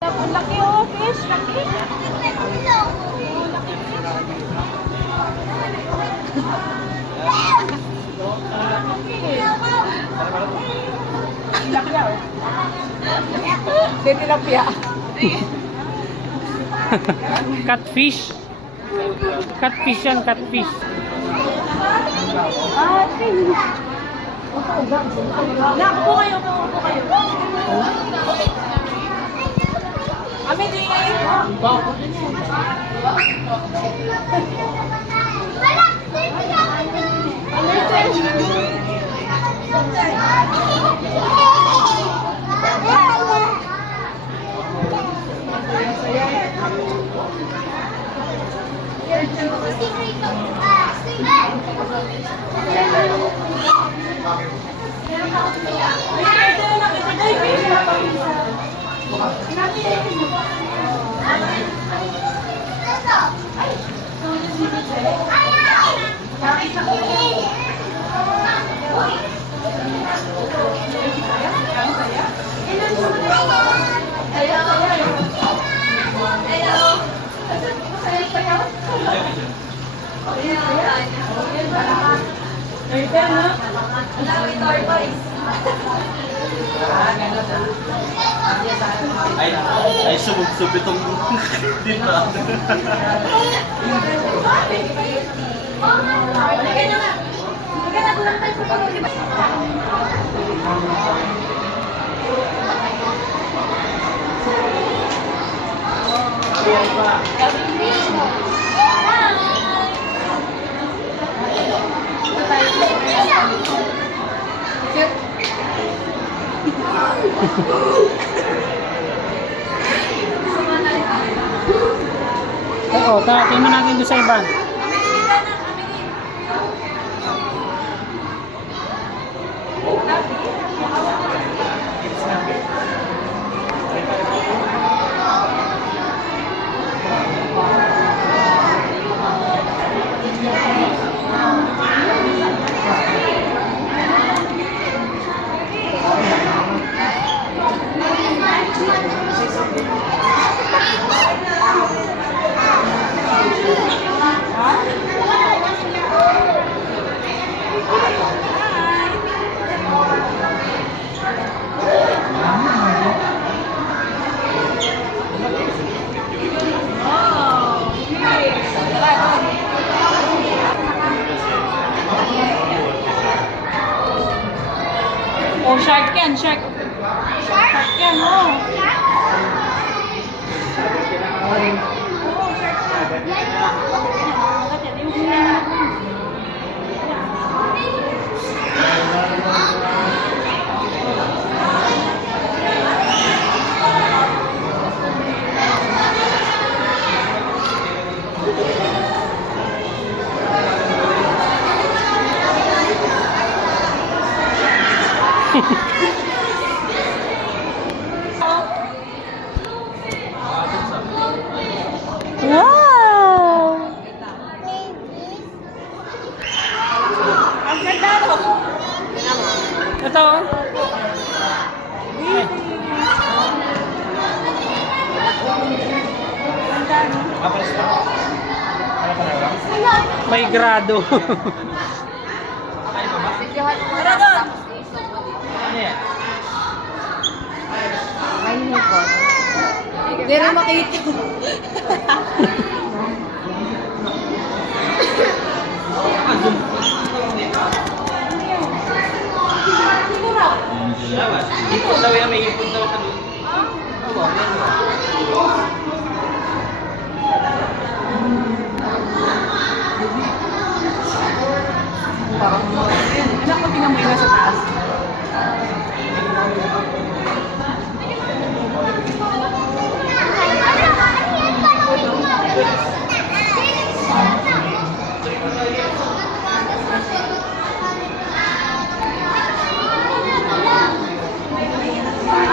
Ang laki oh, fish, laki. Tilapia oh. Hindi tilapia. Catfish. Catfish yan, catfish. Ah, fish. Upo kayo, upo kayo. Kami din. Ay, sumub-sub itong dito. Oo, tingnan natin doon sa iba. Oh, shark yan, shark. Shark yan, oh. Wow! Ang ganda, no? Ito. May grado. Tara doon. Hindi rin makita. Ipon daw yan, may ipon daw sa doon. Parang